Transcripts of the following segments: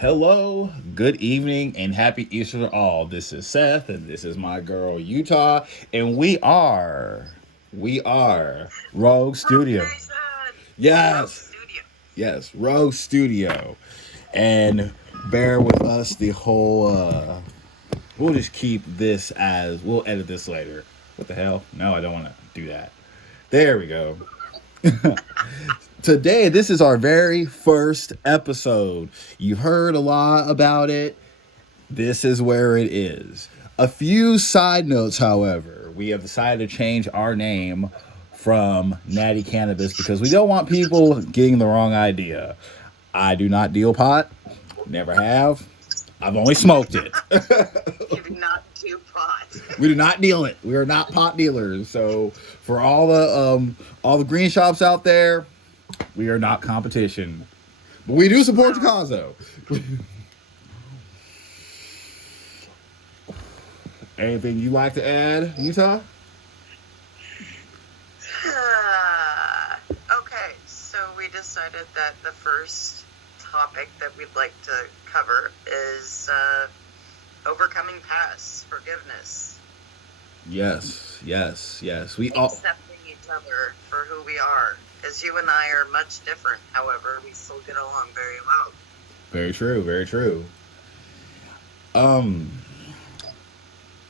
Hello, good evening, and happy Easter to all. This is Seth, and this is my girl Utah, and we are Rogue Rogue Studio. Nation! Rogue Yes, Studio. yes, Rogue Studio, and bear with us the whole. We'll just keep this as we'll edit this later. What the hell? No, I don't want to do that. There we go. Today, this is our very first episode. You heard a lot about it. This is where it is. A few side notes, however. We have decided to change our name from Natty Canibus because we don't want people getting the wrong idea. I do not deal pot. Never have. I've only smoked it. You do not do pot. We do not deal it. We are not pot dealers. So for all the green shops out there, we are not competition. But we do support the cause though. Anything you like to add, Utah? Okay, so we decided that the first topic that we'd like to cover is overcoming past, forgiveness, Yes. We all accepting each other for who we are. Because you and I are much different, however, we still get along very well. very true, very true. Um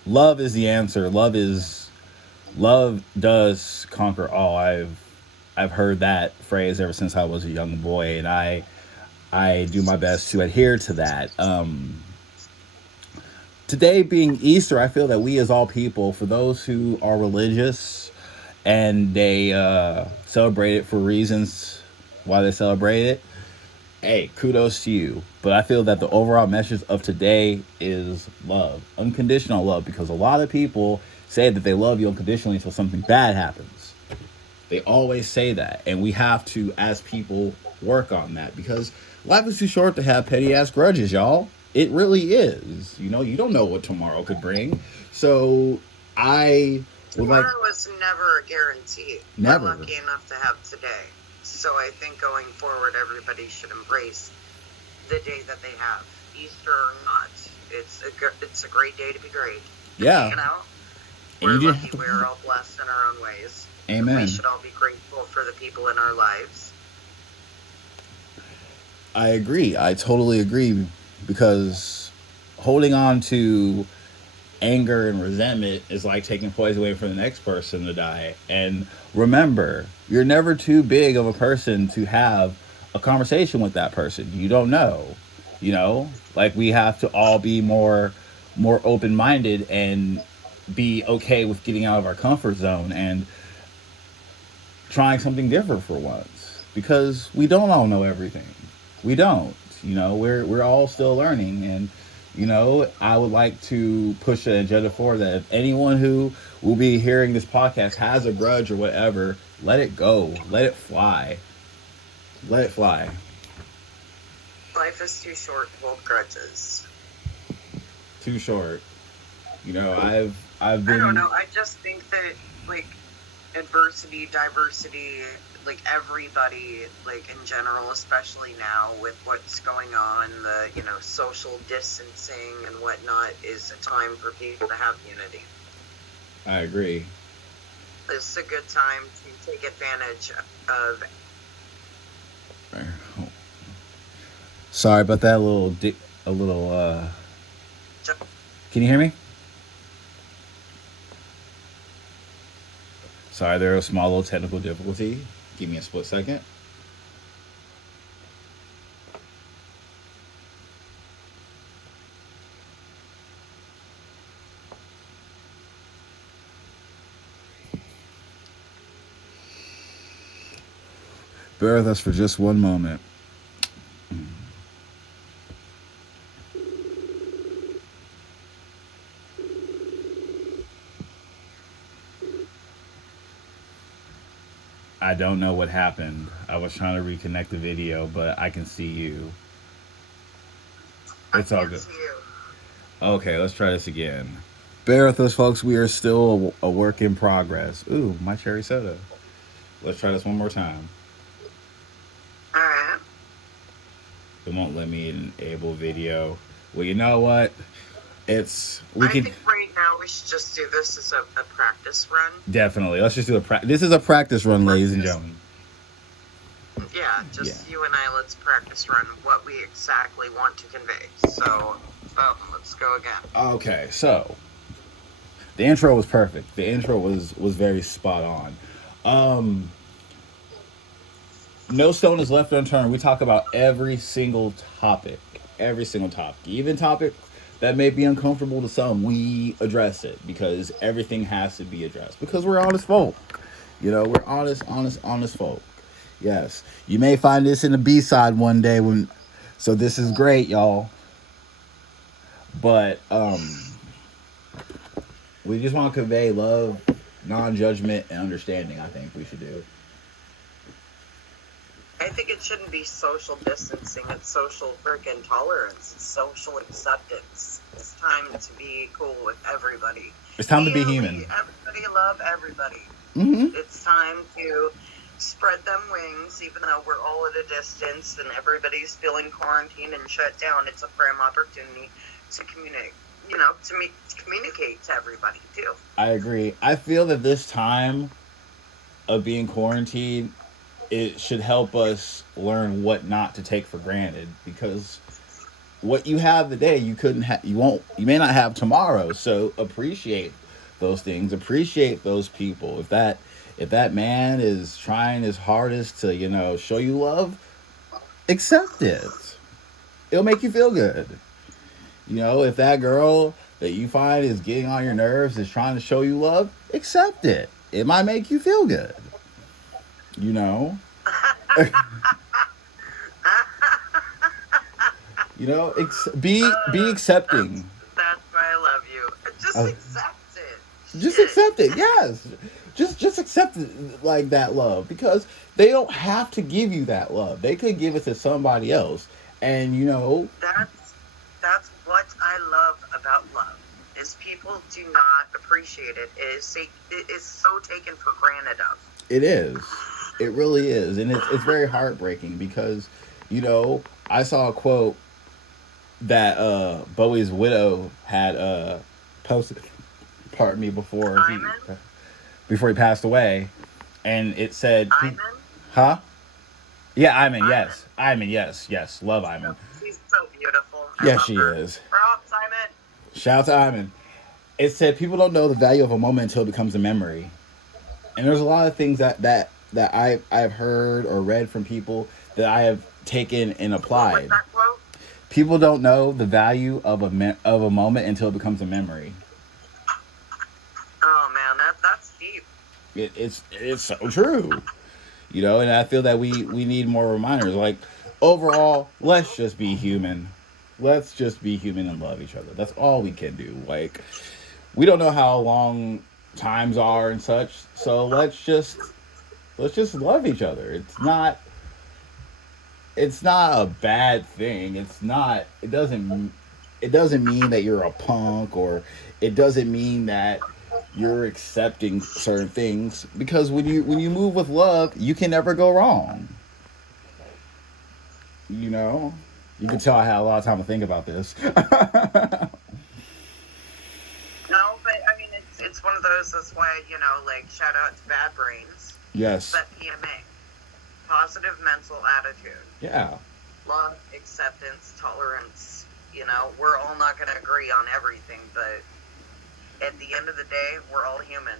love is the answer. Love does conquer all. I've heard that phrase ever since I was a young boy, and I do my best to adhere to that. Today being Easter, I feel that we as all people, for those who are religious and they celebrate it for reasons why they celebrate it, hey, kudos to you. But I feel that the overall message of today is love, unconditional love, because a lot of people say that they love you unconditionally until something bad happens. They always say that, and we have to, as people, work on that because life is too short to have petty ass grudges, y'all. It really is. You don't know what tomorrow could bring. So I would like Tomorrow is never a guarantee. never. We're lucky enough to have today. So I think going forward, everybody should embrace the day that they have, Easter or not. It's a great day to be great. Yeah. You know, And we're you didn't lucky. have to- We're all blessed in our own ways. Amen. We should all be grateful for the people in our lives. I agree. I totally agree because holding on to anger and resentment is like taking poison away from the next person to die. And remember, you're never too big of a person to have a conversation with that person. You don't know. Like we have to all be more open-minded and be okay with getting out of our comfort zone and trying something different for once because we don't all know everything. We don't. We're all still learning, and I would like to push an agenda forward that if anyone who will be hearing this podcast has a grudge or whatever, let it go. Let it fly. Let it fly. Life is too short to hold grudges. Too short. I've I been. don't know. I just think that, like, adversity, diversity, like everybody, like in general, especially now with what's going on, the social distancing and whatnot, is a time for people to have unity. I agree. This is a good time to take advantage of. Sorry about that. A little. Can you hear me? Sorry, there was a small little technical difficulty. Give me a split second. Bear with us for just one moment. I don't know what happened. I was trying to reconnect the video, but I can see you. It's all good. Okay, let's try this again. Bear with us, folks. We are still a work in progress. Ooh, my cherry soda. Let's try this one more time. All right. It won't let me enable video. Well, you know what? We I could think right now we should just do this as a practice run. definitely, let's just do this is a practice run, ladies and gentlemen. Yeah, Yeah. just you and I, let's practice run what we exactly want to convey. So, let's go again. Okay, so the intro was perfect. The intro was very spot on. No stone is left unturned. We talk about every single topic, even topic that may be uncomfortable to some. We address it because everything has to be addressed because we're honest folk. You know, we're honest folk. Yes, you may find this in the B side one day so this is great, y'all. But we just want to convey love, non-judgment, and understanding. I think we should do. I think it shouldn't be social distancing. It's social freaking tolerance. It's social acceptance. It's time to be cool with everybody. It's time to be human. Everybody love everybody. Mm-hmm. It's time to spread them wings, even though we're all at a distance and everybody's feeling quarantined and shut down. It's a prime opportunity to communicate. To communicate to everybody too. I agree. I feel that this time of being quarantined, it should help us learn what not to take for granted because what you have today you may not have tomorrow. So appreciate those things, appreciate those people. If that man is trying his hardest to show you love, accept it. It'll make you feel good. If that girl that you find is getting on your nerves is trying to show you love, accept it. It might make you feel good. Be accepting. That's why I love you. Just accept it. Just accept it. Yes. Just accept it, like that love, because they don't have to give you that love. They could give it to somebody else, and that's what I love about love is people do not appreciate it. It is so taken for granted of. It is. It really is, and it's very heartbreaking because I saw a quote that Bowie's widow had posted. Pardon me, before he passed away, and it said, "Huh? Yeah, Iman. Yes, Iman. Yes. Love Iman. She's so beautiful. Yes, she is. Props, Iman. Shout out to Iman. It said people don't know the value of a moment until it becomes a memory, and there's a lot of things that I've heard or read from people that I have taken and applied. What's that quote? People don't know the value of a moment until it becomes a memory. Oh man, that's deep. It's so true. And I feel that we need more reminders. Like, overall, let's just be human. Let's just be human and love each other. That's all we can do. Like, we don't know how long times are and such, so let's just love each other. It's not a bad thing. It doesn't mean that you're a punk, or it doesn't mean that you're accepting certain things, because when you move with love, you can never go wrong. You can tell I had a lot of time to think about this. No, but I mean it's one of those. That's why shout out to Bad Brains. Yes. But PMA, positive mental attitude. Yeah. Love, acceptance, tolerance. We're all not going to agree on everything, but at the end of the day, we're all human.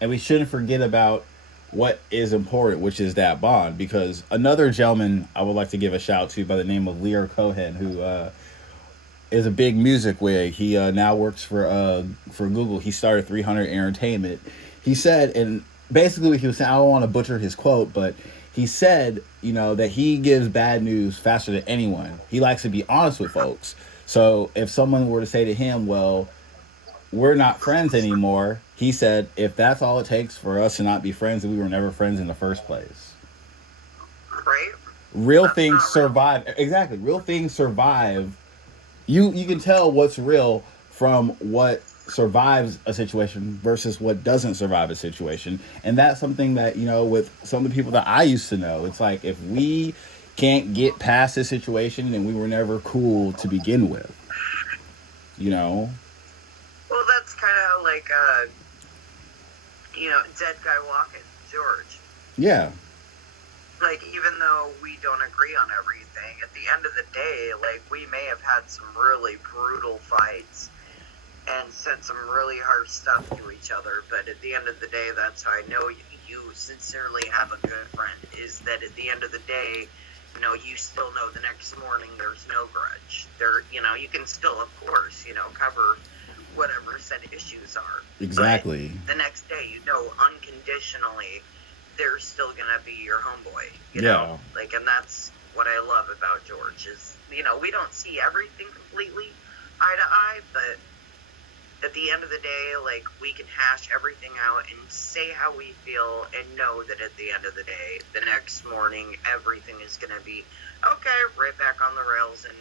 And we shouldn't forget about what is important, which is that bond. Because another gentleman I would like to give a shout to by the name of Lear Cohen, who is a big music wig. He now works for Google. He started 300 Entertainment. He said, and basically what he was saying, I don't want to butcher his quote, but he said, that he gives bad news faster than anyone. He likes to be honest with folks. So if someone were to say to him, well, we're not friends anymore, he said, if that's all it takes for us to not be friends, then we were never friends in the first place. Right? Real things survive. Exactly. Real things survive. You can tell what's real from what survives a situation versus what doesn't survive a situation. And that's something that, with some of the people that I used to know, it's like, if we can't get past the situation, and we were never cool to begin with. You know? Well, that's kind of like, dead guy walking, George. Yeah. Like, even though we don't agree on everything, at the end of the day, like, we may have had some really brutal fights and said some really harsh stuff to each other, but at the end of the day, that's how I know you sincerely have a good friend, is that at the end of the day, you still know the next morning there's no grudge. You can still, of course, cover whatever said issues are. Exactly. But the next day, unconditionally, they're still gonna be your homeboy. Yeah. And that's what I love about George is, we don't see everything completely eye to eye, but at the end of the day, like, we can hash everything out and say how we feel and know that at the end of the day, the next morning, everything is going to be okay, right back on the rails and,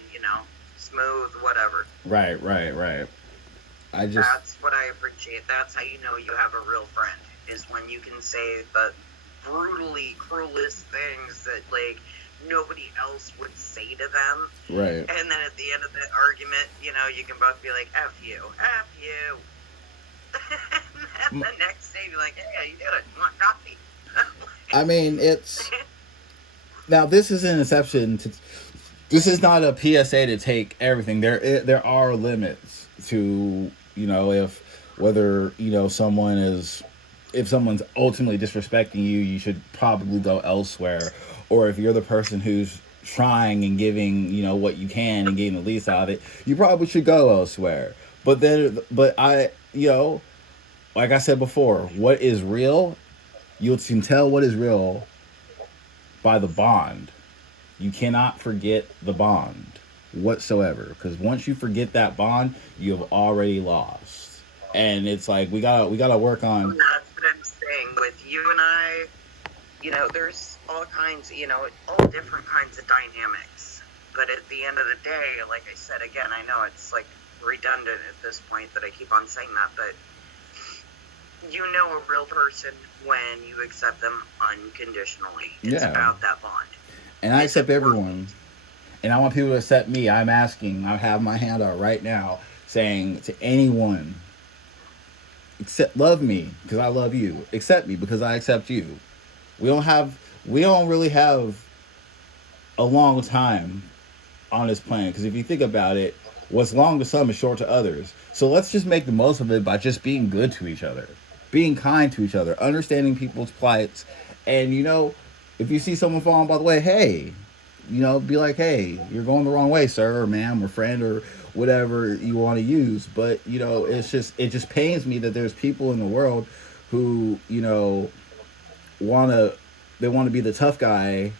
smooth, whatever. Right. That's what I appreciate. That's how you know you have a real friend, is when you can say the brutally cruelest things that, like, nobody else would say to them. Right. And then at the end of the argument, you can both be like, F you. And then the next day, you're like, hey, you did it. You want coffee? I mean, it's... Now, this is an exception to... This is not a PSA to take everything. There are limits to, someone is... If someone's ultimately disrespecting you, you should probably go elsewhere. Or if you're the person who's trying and giving, what you can and getting the least out of it, you probably should go elsewhere. But like I said before, what is real, you can tell what is real by the bond. You cannot forget the bond whatsoever. Because once you forget that bond, you have already lost. And it's like, we gotta work on... That's what I'm saying. With you and I, there's all kinds, all different kinds of dynamics. But at the end of the day, like I said, again, I know it's like redundant at this point that I keep on saying that, but you know a real person when you accept them unconditionally. It's about that bond. And I accept everyone. And I want people to accept me. I have my hand out right now saying to anyone, love me because I love you. Accept me because I accept you. We don't really have a long time on this planet, because if you think about it, what's long to some is short to others. So let's just make the most of it by just being good to each other, being kind to each other, understanding people's plights. And if you see someone falling by the way, hey, be like, hey, you're going the wrong way, sir or ma'am or friend or whatever you want to use. But it just pains me that there's people in the world who want to be the tough guy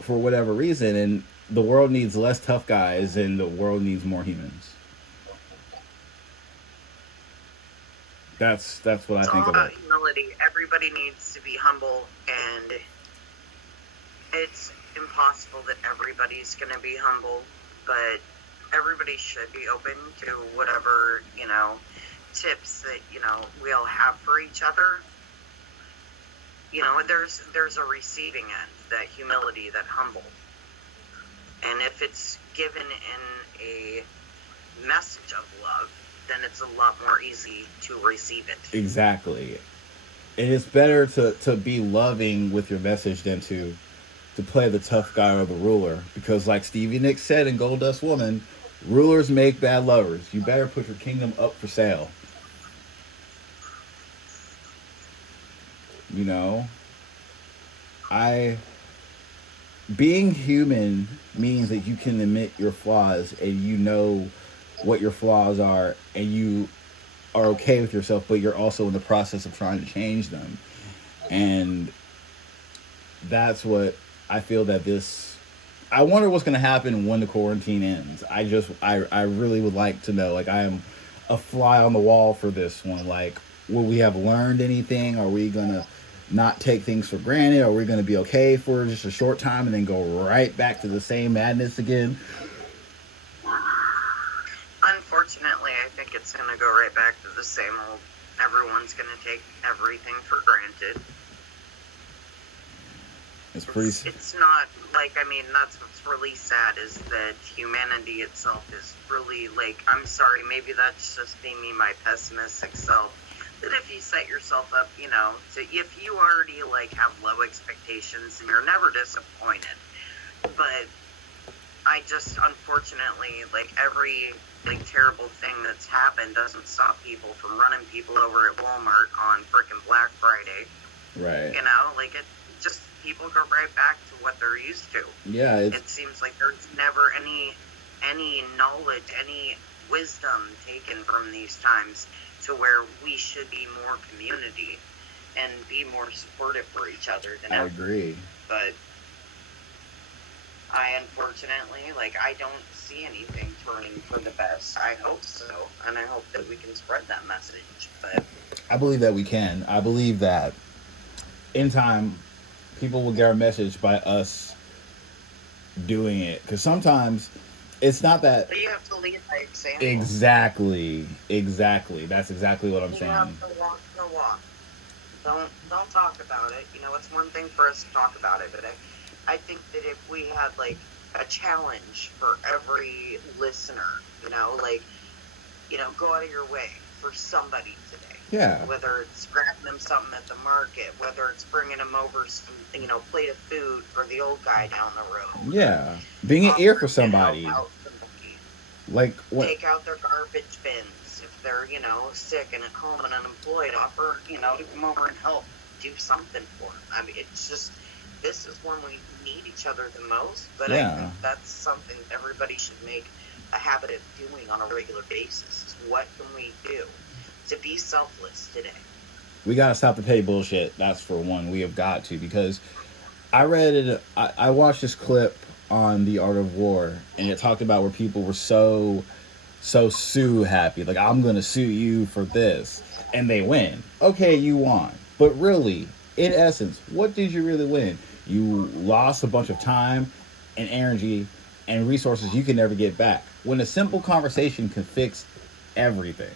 for whatever reason, and the world needs less tough guys and the world needs more humans. That's what I think all about it. Humility. Everybody needs to be humble, and it's impossible that everybody's going to be humble, but everybody should be open to whatever, tips that, we all have for each other. There's a receiving end, that humility, that humble. And if it's given in a message of love, then it's a lot more easy to receive it. Exactly. And it's better to be loving with your message than to play the tough guy or the ruler. Because like Stevie Nicks said in Gold Dust Woman, rulers make bad lovers. You better put your kingdom up for sale. Being human means that you can admit your flaws and what your flaws are, and you are okay with yourself, but you're also in the process of trying to change them. And that's what I feel that I wonder what's going to happen when the quarantine ends. I really would like to know. Like, I am a fly on the wall for this one. Like, will we have learned anything? Are we going to not take things for granted? Are we going to be okay for just a short time and then go right back to the same madness again? Unfortunately, I think it's going to go right back to the same old. Everyone's going to take everything for granted. It's pretty. It's not like, I mean, that's what's really sad, is that humanity itself is really, like, I'm sorry, maybe that's just being me, my pessimistic self, that if you set yourself up, you know, to, if you already, like, have low expectations and you're never disappointed, but I just, unfortunately, like, every, like, terrible thing that's happened doesn't stop people from running people over at Walmart on frickin' Black Friday. Right. You know, like, it just, people go right back to what they're used to. Yeah. It seems like there's never any knowledge, any wisdom taken from these times to where we should be more community and be more supportive for each other than ever. I agree. But I, unfortunately, like, I don't see anything turning for the best. I hope so, and I hope that we can spread that message. But I believe that we can. I believe that in time, people will get our message by us doing it. Because sometimes it's not that. you have to lead by example. Exactly. That's exactly what I'm You saying. have to walk the walk. Don't talk about it. You know, it's one thing for us to talk about it, but I think that if we had, like, a challenge for every listener, you know, like, you know, go out of your way for somebody today. Yeah. Whether it's grabbing them something at the market, whether it's bringing them over some, you know, plate of food for the old guy down the road. Yeah. Being an ear for somebody. Like, what? Take out their garbage bins. If they're, you know, sick and at home and unemployed, offer, you know, to come over and help. Do something for them. I mean, it's just, this is when we need each other the most, but I think that's something everybody should make a habit of doing on a regular basis. Is what can we do to be selfless today? We gotta stop the petty bullshit. That's for one. We have got to, because I read it. I watched this clip on The Art of War, and it talked about where people were so sue happy. Like, I'm gonna sue you for this, and they win. Okay, you won, but really, in essence, what did you really win? You lost a bunch of time and energy and resources you can never get back. When a simple conversation can fix everything.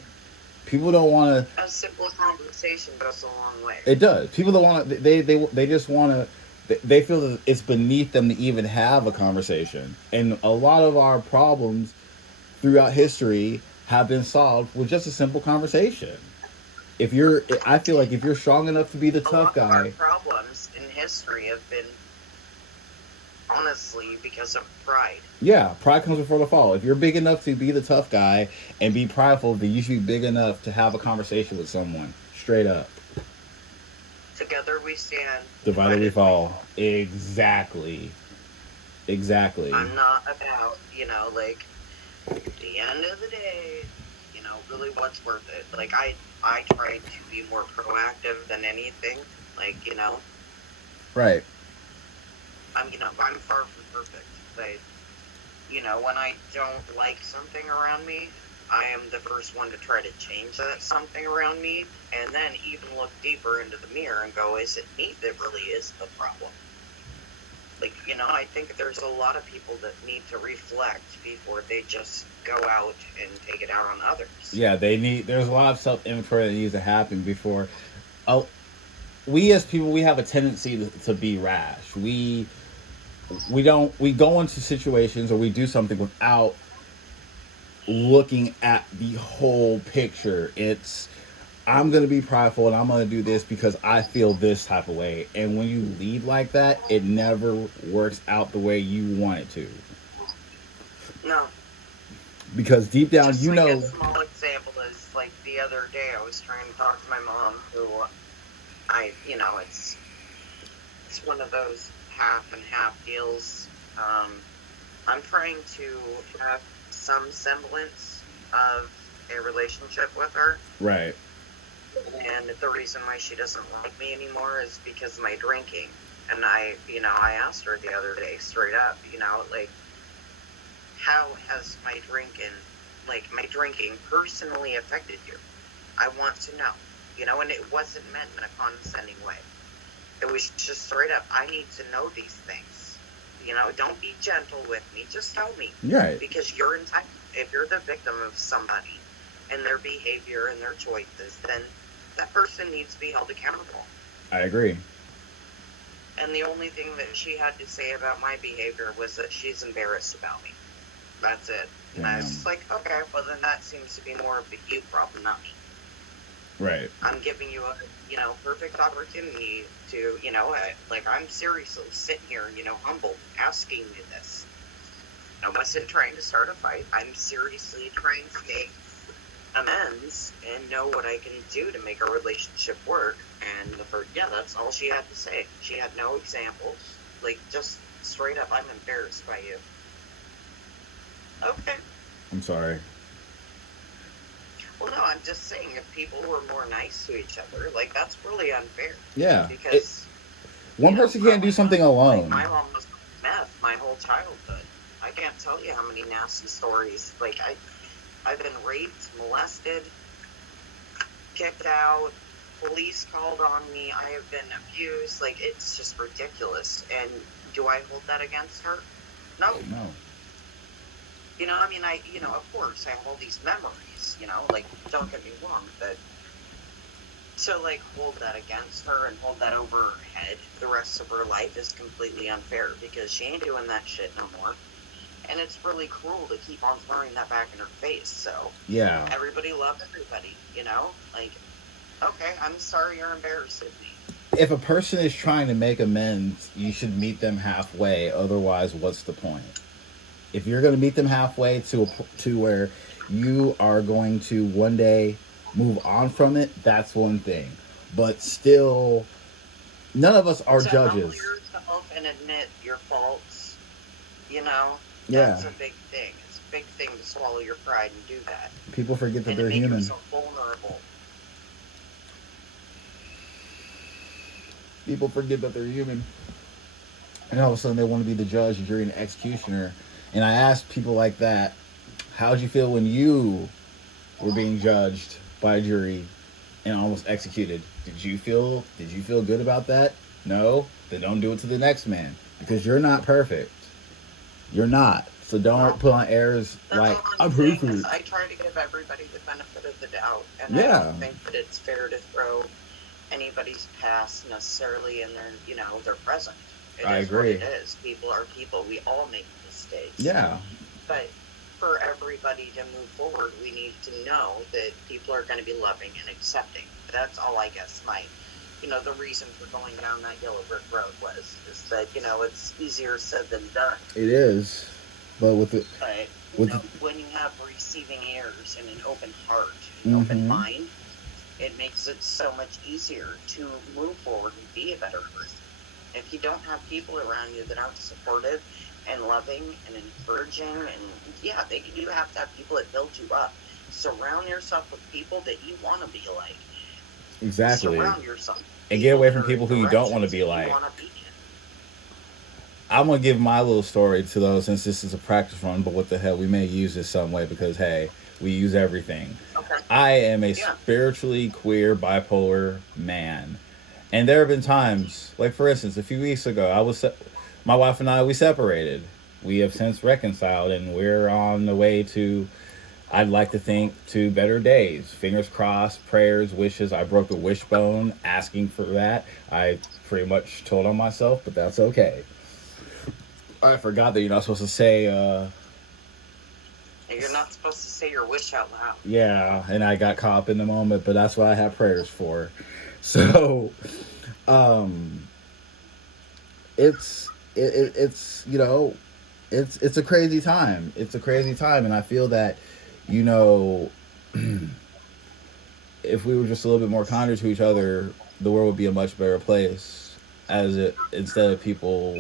People don't want to. A simple conversation goes a long way. It does. People don't want to. They just want to. They feel that it's beneath them to even have a conversation. And a lot of our problems throughout history have been solved with just a simple conversation. I feel like if you're strong enough to be the tough guy. Our problems in history have been, honestly, because of pride. Yeah, pride comes before the fall. If you're big enough to be the tough guy and be prideful, then you should be big enough to have a conversation with someone. Straight up. Together we stand. Divided we fall. Exactly. I'm not about, you know, like, at the end of the day, you know, really what's worth it. Like, I try to be more proactive than anything. Like, you know. Right. You know, I'm far from perfect, but, you know, when I don't like something around me, I am the first one to try to change that something around me, and then even look deeper into the mirror and go, is it me that really is the problem? Like, you know, I think there's a lot of people that need to reflect before they just go out and take it out on others. Yeah, there's a lot of self-inventory that needs to happen before. We as people, we have a tendency to be rash. We go into situations or we do something without looking at the whole picture. It's, I'm going to be prideful and I'm going to do this because I feel this type of way. And when you lead like that, it never works out the way you want it to. No. Because deep down, just you like know. A small example is, like, the other day I was trying to talk to my mom, who it's one of those half and half deals. I'm trying to have some semblance of a relationship with her. Right. And the reason why she doesn't like me anymore is because of my drinking. And I asked her the other day straight up, like, how has my drinking personally affected you? I want to know, and it wasn't meant in a condescending way. It was just straight up, I need to know these things. Don't be gentle with me, just tell me. Right. Because you're entitled. If you're the victim of somebody and their behavior and their choices, then that person needs to be held accountable. I agree. And the only thing that she had to say about my behavior was that she's embarrassed about me. That's it. And I was just like, okay, well then that seems to be more of a you problem, not me. Right. I'm giving you a, perfect opportunity to, I'm seriously sitting here, humbled, asking you this. I wasn't trying to start a fight. I'm seriously trying to make amends and know what I can do to make our relationship work. And that's all she had to say. She had no examples. Like, just straight up, I'm embarrassed by you. Okay. I'm sorry. Well, no, I'm just saying if people were more nice to each other, like, that's really unfair. Yeah. Because one person can't do something alone. Like, my mom was meth my whole childhood. I can't tell you how many nasty stories. Like, I've been raped, molested, kicked out, police called on me, I have been abused. Like, it's just ridiculous. And do I hold that against her? No. No. Of course, I have all these memories, like, don't get me wrong, but to, like, hold that against her and hold that over her head the rest of her life is completely unfair, because she ain't doing that shit no more. And it's really cruel to keep on throwing that back in her face, so... Yeah. Everybody love everybody, Like, okay, I'm sorry you're embarrassing me. If a person is trying to make amends, you should meet them halfway, otherwise, what's the point? If you're going to meet them halfway to where you are going to one day move on from it, that's one thing. But still, none of us are judges. Humble yourself and admit your faults, Yeah. That's a big thing. It's a big thing to swallow your pride and do that. People forget that and they're make human. Yourself vulnerable. People forget that they're human. And all of a sudden they want to be the judge, jury, and executioner. And I asked people like that, how'd you feel when you were being judged by a jury and almost executed? Did you feel good about that? No? Then don't do it to the next man. Because you're not perfect. You're not. So don't put on airs like, I'm perfect. I try to give everybody the benefit of the doubt. And Yeah. I don't think that it's fair to throw anybody's past necessarily in their present. I agree. What it is. People are people. We all make mistakes. Yeah. But for everybody to move forward, we need to know that people are going to be loving and accepting. That's all, I guess, the reason for going down that yellow brick road is that, it's easier said than done. It is. But when you have receiving ears and an open heart, an open mind, it makes it so much easier to move forward and be a better person. If you don't have people around you that aren't supportive and loving and encouraging, and you have to have people that build you up. Surround yourself with people that you want to be like. Exactly. Surround yourself. And get away from people who you don't want to be like. I'm going to give my little story to those, since this is a practice run, but what the hell, we may use this some way because, hey, we use everything. Okay. I am a spiritually queer bipolar man. And there have been times, like for instance, a few weeks ago, my wife and I, we separated. We have since reconciled, and we're on the way to, I'd like to think, to better days. Fingers crossed, prayers, wishes. I broke a wishbone asking for that. I pretty much told on myself, but that's okay. I forgot that you're not supposed to say... You're not supposed to say your wish out loud. Yeah, and I got caught up in the moment, but that's what I have prayers for. So, it's it's a crazy time. It's a crazy time, and I feel that, if we were just a little bit more kinder to each other, the world would be a much better place. Instead of people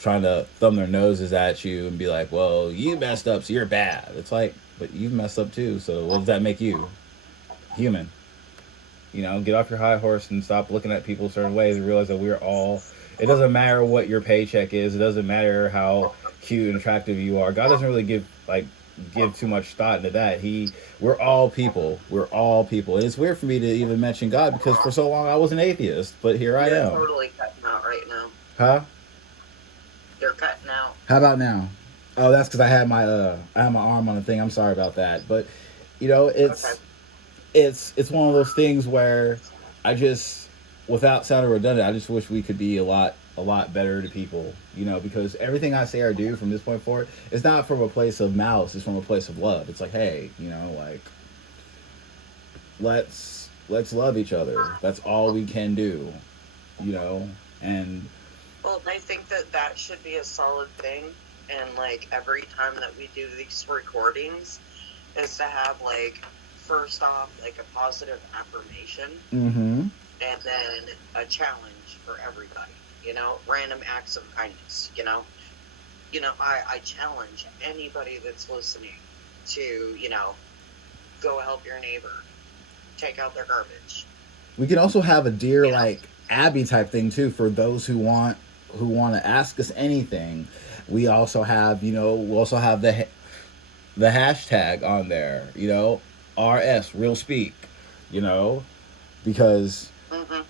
trying to thumb their noses at you and be like, well, you messed up, so you're bad. It's like, but you've messed up too, so what does that make you? Human. Get off your high horse and stop looking at people certain ways and realize that we're all, it doesn't matter what your paycheck is, it doesn't matter how cute and attractive you are. God doesn't really give too much thought into that. We're all people. We're all people. And it's weird for me to even mention God because for so long I was an atheist, but here I am. You're totally cutting out right now. Huh? You're cutting out. How about now? Oh, that's because I had my arm on the thing. I'm sorry about that. But it's okay. It's one of those things where I just, without sounding redundant, I just wish we could be a lot a lot better to people, you know, because everything I say or do from this point forward is not from a place of malice, it's from a place of love. It's like, hey, you know, like let's love each other. That's all we can do, you know, and Well, I think that that should be a solid thing. And like every time that we do these recordings, is to have like first off like a positive affirmation, mm-hmm. and then a challenge for everybody. You know, random acts of kindness. I challenge anybody that's listening to go help your neighbor, take out their garbage. We can also have a dear You know, like Abby type thing too for those who want to ask us anything. We also have, you know, we also have the hashtag on there, you know, RS real speak, you know, because hmm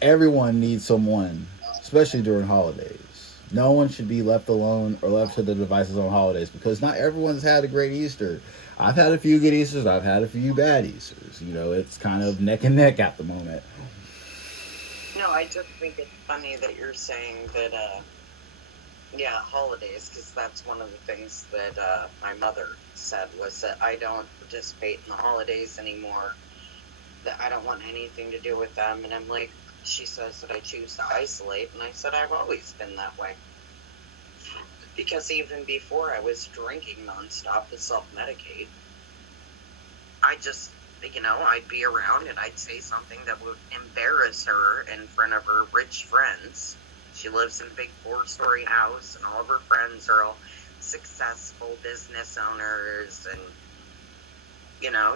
everyone needs someone, especially during holidays. No one should be left alone or left to the devices on holidays because not everyone's had a great Easter. I've had a few good Easters. I've had a few bad Easters. You know, it's kind of neck and neck at the moment. no, I just think it's funny that you're saying that. Yeah, holidays, because that's one of the things that my mother said was that I don't participate in the holidays anymore. That I don't want anything to do with them, and I'm like, she says that I choose to isolate, and I said I've always been that way. Because even before I was drinking nonstop to self-medicate, I just, I'd be around and I'd say something that would embarrass her in front of her rich friends. She lives in a big 4-story house, and all of her friends are all successful business owners and,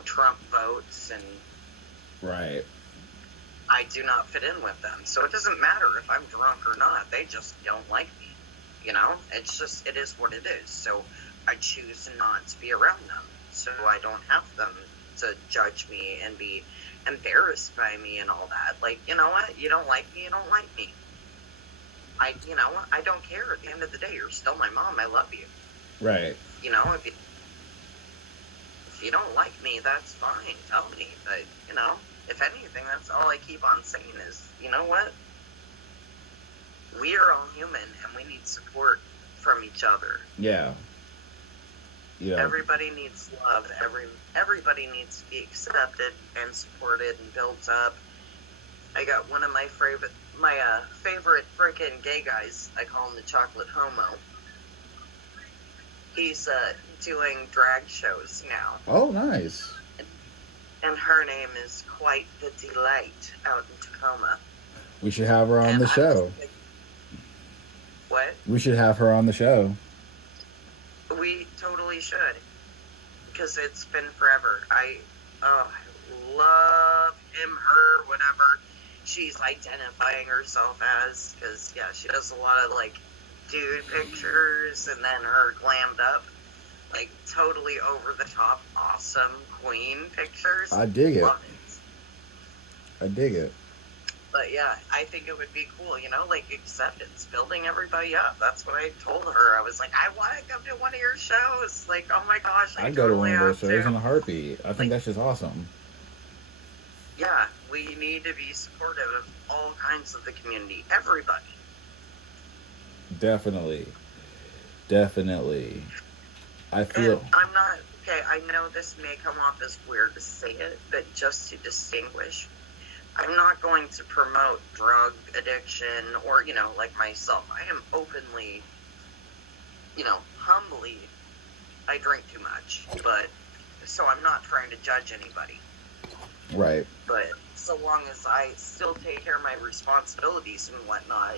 Trump votes, and Right. I do not fit in with them. So it doesn't matter if I'm drunk or not. They just don't like me. It is what it is. So I choose not to be around them. So I don't have them to judge me and be embarrassed by me and all that. Like, you know what? You don't like me, you don't like me. I don't care. At the end of the day, you're still my mom. I love you. Right. If you don't like me, that's fine. Tell me. But, if anything, that's all I keep on saying is, you know what? We are all human, and we need support from each other. Yeah. Yeah. Everybody needs love. Everybody needs to be accepted and supported and built up. I got one of my favorite freaking gay guys. I call him the chocolate homo. He's doing drag shows now. Oh, nice. And her name is Quite the Delight out in Tacoma. We should have her on And the show. What? We should have her on the show. We totally should. Because it's been forever. I love him, her, whatever she's identifying herself as. Because, yeah, she does a lot of, like, dude pictures and then her glammed up. Like, totally over the top, awesome queen pictures. I dig it. Love it. I dig it. But yeah, I think it would be cool, like acceptance, building everybody up. That's what I told her. I was like, I want to come to one of your shows. Like, oh my gosh, I'd go to one of those shows in a heartbeat. I think like, that's just awesome. Yeah, we need to be supportive of all kinds of the community. Everybody. Definitely. Definitely. I feel. And I'm not, okay, I know this may come off as weird to say it, but just to distinguish, I'm not going to promote drug addiction or, like myself. I am openly, humbly, I drink too much. But, so I'm not trying to judge anybody. Right. But so long as I still take care of my responsibilities and whatnot,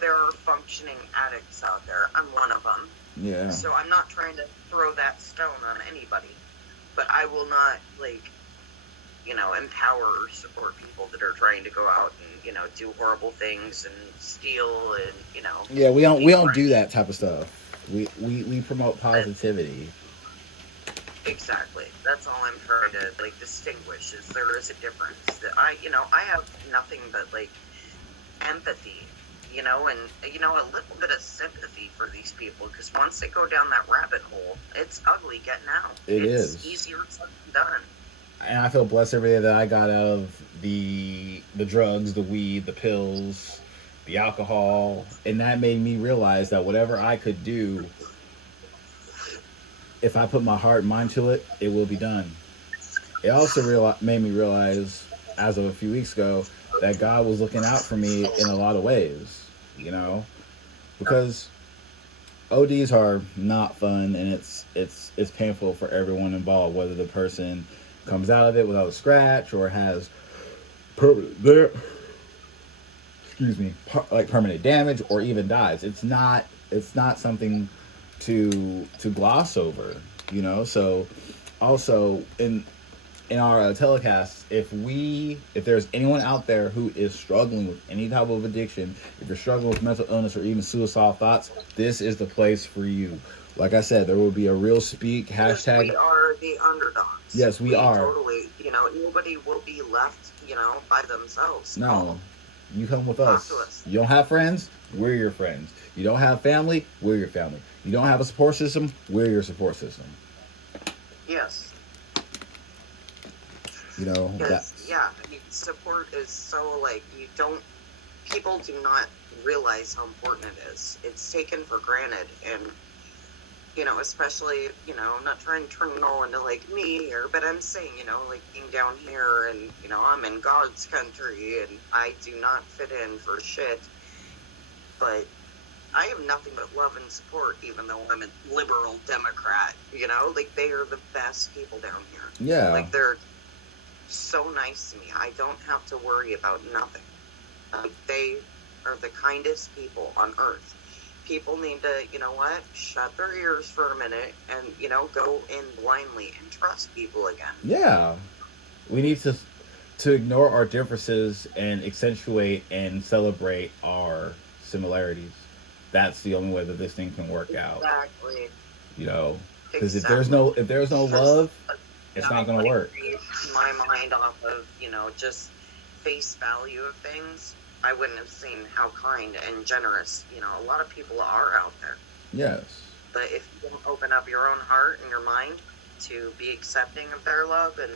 there are functioning addicts out there. I'm one of them. Yeah. So I'm not trying to throw that stone on anybody. But I will not, empower or support people that are trying to go out and, do horrible things and steal and, Yeah, we don't do that type of stuff. We promote positivity. Exactly. That's all I'm trying to, distinguish is there is a difference. That I have nothing but, empathy, and, a little bit of sympathy for these people, because once they go down that rabbit hole, it's ugly getting out. It's easier said than done. And I feel blessed every day that I got out of the drugs, the weed, the pills, the alcohol, and that made me realize that whatever I could do, if I put my heart and mind to it, it will be done. It also made me realize, as of a few weeks ago, that God was looking out for me in a lot of ways, you know, because ODs are not fun, and it's painful for everyone involved, whether the person comes out of it without a scratch or has permanent, excuse me, like permanent damage or even dies. It's not something to gloss over, you know. So also in our telecasts, if there's anyone out there who is struggling with any type of addiction, if you're struggling with mental illness or even suicidal thoughts, this is the place for you. Like I said, there will be a real speak hashtag. We are the underdogs. Yes, we are. Totally, nobody will be left, by themselves. No, you come with us. You don't have friends, we're your friends. You don't have family, we're your family. You don't have a support system, we're your support system. Yes. Yeah, support is so, people do not realize how important it is. It's taken for granted, and, especially, I'm not trying to turn it all into, me here, but I'm saying, being down here, and, I'm in God's country, and I do not fit in for shit, but I have nothing but love and support, even though I'm a liberal Democrat, they are the best people down here. Yeah. They're so nice to me. I don't have to worry about nothing. They are the kindest people on earth. People need to, shut their ears for a minute and, go in blindly and trust people again. Yeah. We need to ignore our differences and accentuate and celebrate our similarities. That's the only way that this thing can work out. Exactly. Because if there's no love, it's not going to work. My mind off of, just face value of things, I wouldn't have seen how kind and generous, a lot of people are out there. Yes. But if you don't open up your own heart and your mind to be accepting of their love and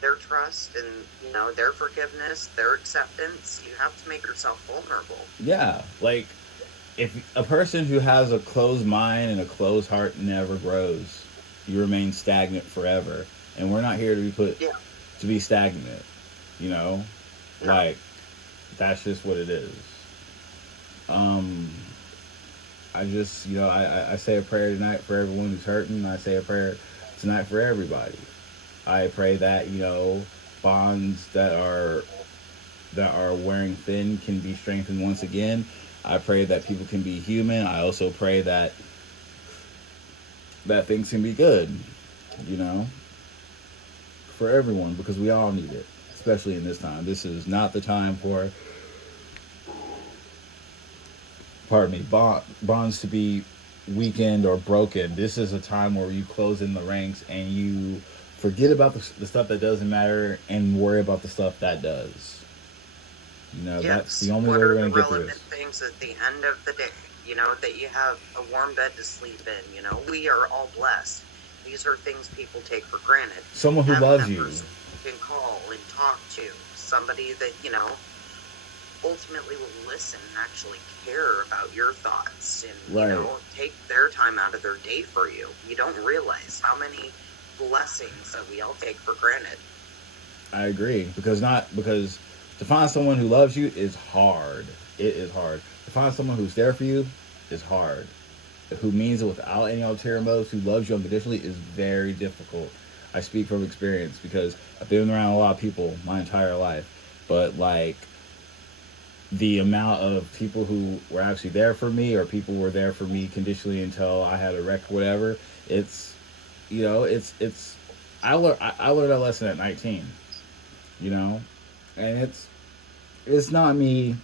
their trust and, their forgiveness, their acceptance, you have to make yourself vulnerable. Yeah. If a person who has a closed mind and a closed heart never grows, you remain stagnant forever. And we're not here to be to be stagnant, No. That's just what it is. I just, I say a prayer tonight for everyone who's hurting. I say a prayer tonight for everybody. I pray that, bonds that are wearing thin can be strengthened once again. I pray that people can be human. I also pray that things can be good, for everyone, because we all need it, especially in this time. This is not the time for, bonds to be weakened or broken. This is a time where you close in the ranks and you forget about the stuff that doesn't matter and worry about the stuff that does. That's the only way we're going to get through this. What are the relevant things at the end of the day? That you have a warm bed to sleep in. We are all blessed. These are things people take for granted. Someone who loves you. You can call and talk to. Somebody that, ultimately will listen and actually care about your thoughts and, take their time out of their day for you. You don't realize how many blessings that we all take for granted. I agree. Because to find someone who loves you is hard. It is hard. To find someone who's there for you is hard. Who means it without any ulterior motives, who loves you unconditionally, is very difficult. I speak from experience because I've been around a lot of people my entire life. But the amount of people who were actually there for me, or people were there for me conditionally until I had a wreck or whatever, I learned that lesson at 19. And it's not me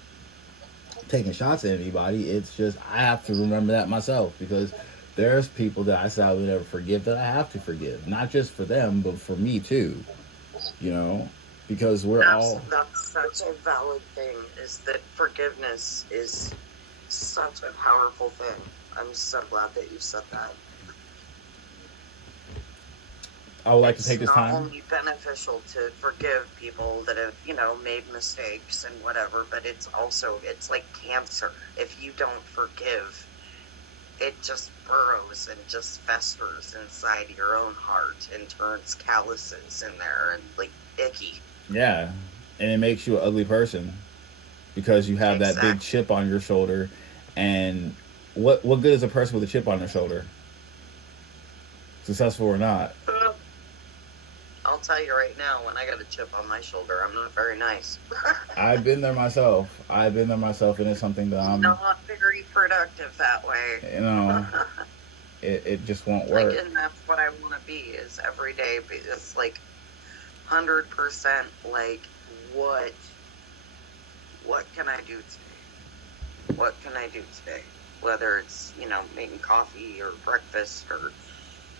taking shots at anybody. It's just I have to remember that myself, because there's people that I said I would never forgive that I have to forgive, not just for them but for me too. Because that's such a valid thing, is that forgiveness is such a powerful thing. I'm so glad that you said that. I would like to It's take this not time. only beneficial to forgive people that have, made mistakes and whatever, but it's like cancer. If you don't forgive, it just burrows and just festers inside your own heart and turns calluses in there and like icky. Yeah, and it makes you an ugly person because you have that big Exactly. chip on your shoulder. And what good is a person with a chip on their shoulder, successful or not? I'll tell you right now, when I got a chip on my shoulder, I'm not very nice. I've been there myself. I've been there myself, and it's something that I'm, Not very productive that way. you know, it just won't Like, work. and that's what I want to be, is every day. It's like 100% like, what what can I do today? What can I do today? Whether it's, making coffee or breakfast or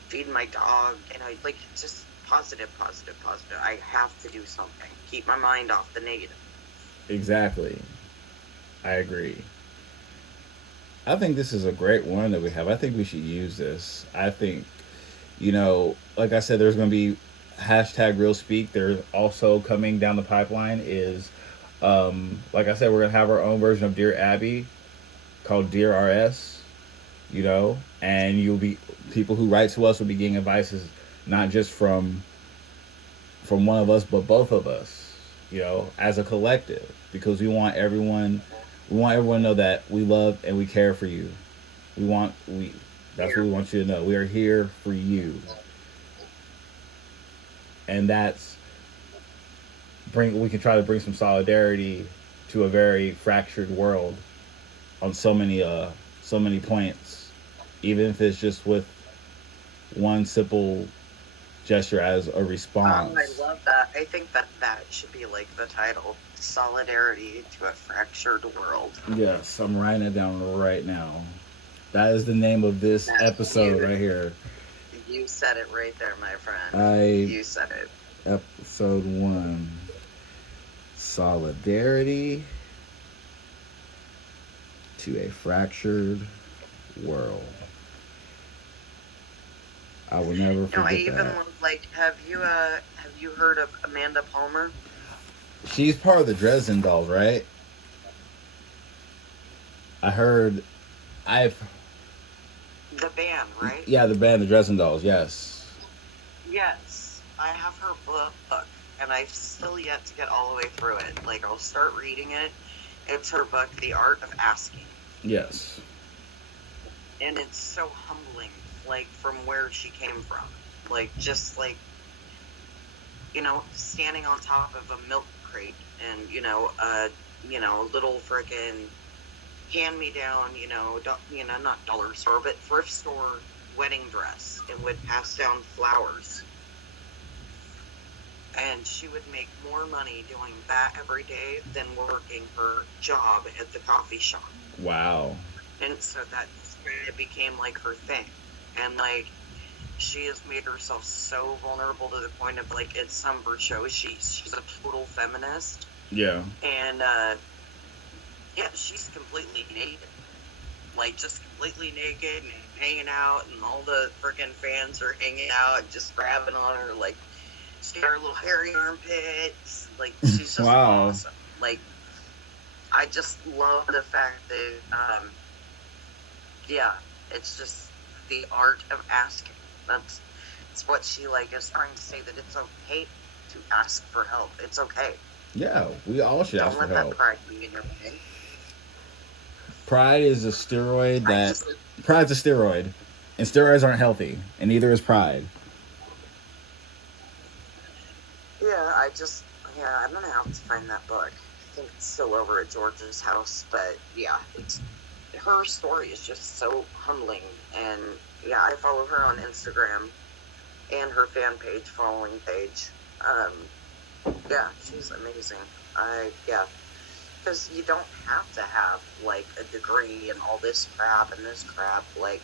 feeding my dog, like just positive, positive, positive. I have to do something. Keep my mind off the negative. Exactly. I agree. I think this is a great one that we have. I think we should use this. I think, like I said, there's going to be hashtag real speak. There's also coming down the pipeline is, like I said, we're going to have our own version of Dear Abby called Dear RS, and you'll be, people who write to us will be getting advices not just from one of us, but both of us, as a collective, because we want everyone to know that we love and we care for you. We that's what Here. we want you to know. We are here for you, and that's bring. We can try to bring some solidarity to a very fractured world on so many points, even if it's just with one simple gesture as a Oh, I response. love that. I think that should be like the title, Solidarity to a Fractured World. Yes, I'm writing it down right now. That is the name of this That episode right here. you said it right there, my friend. I You said it. Episode 1, Solidarity to a Fractured World. I will never I forget even that. love, like, have you heard of Amanda Palmer? She's part of the Dresden Dolls, right? I heard. I've The band, right? Yeah, the band, the Dresden Dolls. Yes. Yes. I have her book, and I've still yet to get all the way through it. Like, I'll start reading it. It's her book, The Art of Asking. Yes. And it's so humbling, like, from where she came from. Like, just like, standing on top of a milk crate and, a little frickin' hand-me-down, not dollar store, but thrift store wedding dress, and would pass down flowers. And she would make more money doing that every day than working her job at the coffee shop. Wow. And so that it became like her thing. And like, she has made herself so vulnerable to the point of like, it's some of her shows, she's a total feminist. Yeah. And yeah, she's completely naked. Like, just completely naked and hanging out, and all the freaking fans are hanging out and just grabbing on her, like, she got her little hairy armpits. Like, she's just Wow. awesome. Like, I just love the fact that, yeah, it's just the art of asking. It's what she, like, is trying to say, that it's okay to ask for help. It's okay. Yeah, we all should ask Don't for let that help. pride be in your way. Pride is a steroid I that. just, Pride's a steroid, and steroids aren't healthy, and neither is pride. yeah, I'm gonna have to find that book. I think it's still over at George's house, but yeah, her story is just so humbling. And yeah, I follow her on Instagram and her fan page, following page. Yeah, she's amazing. Yeah, because you don't have to have like a degree and all this crap and this crap. Like,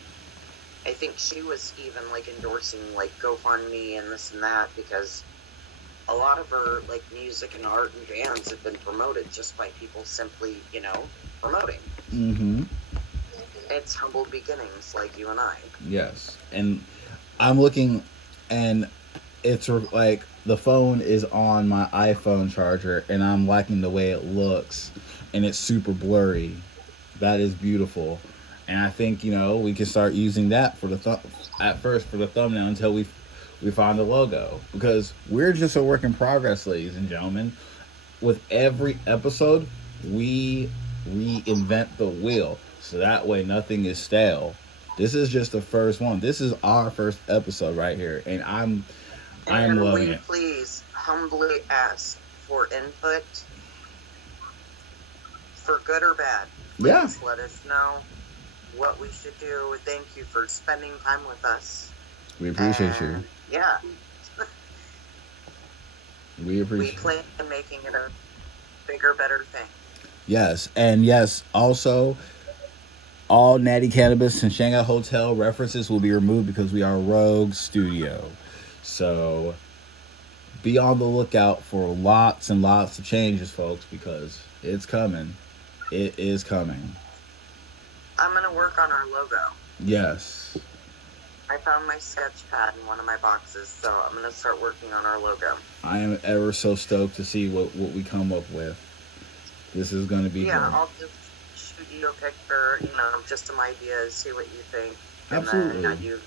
I think she was even like endorsing like GoFundMe and this and that, because a lot of her like music and art and bands have been promoted just by people simply, promoting. Mm-hmm. It's humble beginnings, like you and I. Yes, and I'm looking, and it's like the phone is on my iPhone charger, and I'm liking the way it looks, and it's super blurry. That is beautiful, and I think we can start using that for at first for the thumbnail until we find the logo, because we're just a work in progress, ladies and gentlemen. With every episode, we reinvent the wheel, so that way nothing is stale. This is just the first one. This is our first episode right here, and I'm And loving we it. please humbly ask for input, for good or bad. Please let us know what we should do. Thank you for spending time with us. We appreciate you. Yeah. We appreciate. We plan on making it a bigger, better thing. Yes, and yes, also, all Natty Canibus and Shanghai Hotel references will be removed because we are a Rogue Studio. So be on the lookout for lots and lots of changes, folks, because it's coming. It is coming. I'm going to work on our logo. Yes. I found my sketch pad in one of my boxes, so I'm going to start working on our logo. I am ever so stoked to see what we come up with. This is going to be good. I'll just shoot you a picture, just some ideas, see what you think. Absolutely. And then you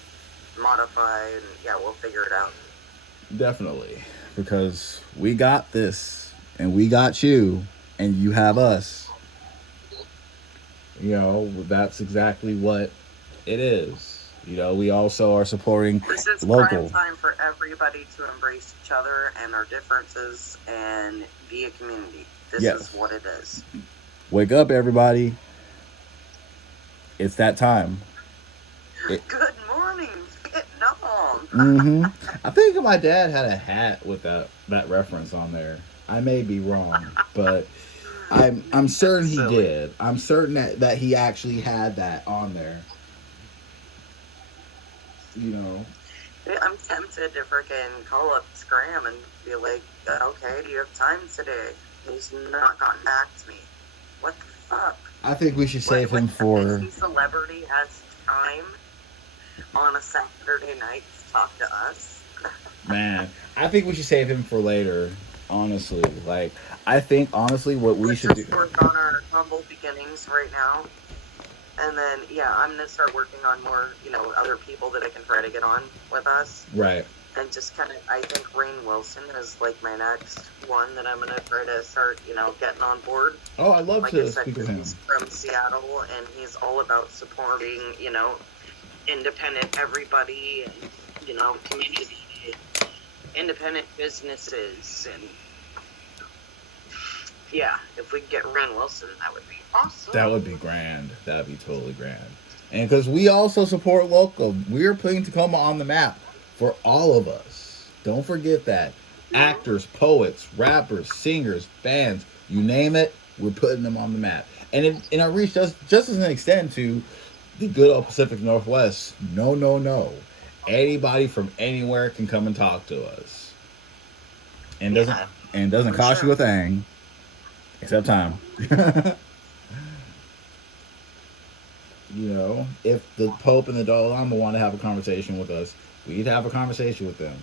modify, and we'll figure it out. Definitely. Because we got this, and we got you, and you have us. That's exactly what it is. We also are supporting this is local. Prime time for everybody to embrace each other and our differences and be a community. This is what it is. Wake up, everybody. It's that time. Good morning. Getting on. Mm-hmm. I think my dad had a hat with that reference on there. I may be wrong, but I'm certain he did. I'm certain that he actually had that on there. I'm tempted to freaking call up Scram and be like, okay, do you have time today? He's not gotten back to me. What the fuck? I think we should save him for... Any celebrity has time on a Saturday night to talk to us. Man, I think we should save him for later, honestly. I think, honestly, what we should do... Let's work on our humble beginnings right now. And then, I'm going to start working on more, other people that I can try to get on with us. Right. And just kind of, I think Rainn Wilson is my next one that I'm going to try to start, getting on board. Oh, I'd love to speak with him. He's from Seattle, and he's all about supporting, independent everybody and, community, independent businesses. And, if we could get Rainn Wilson, that would be awesome. That would be grand. That would be totally grand. And because we also support local, we're putting Tacoma on the map for all of us. Don't forget that. Actors, poets, rappers, singers, bands, you name it, we're putting them on the map. And our reach just doesn't extend to the good old Pacific Northwest. No. Anybody from anywhere can come and talk to us. And doesn't cost you a thing. Except time. If the Pope and the Dalai Lama want to have a conversation with us, we'd have a conversation with them.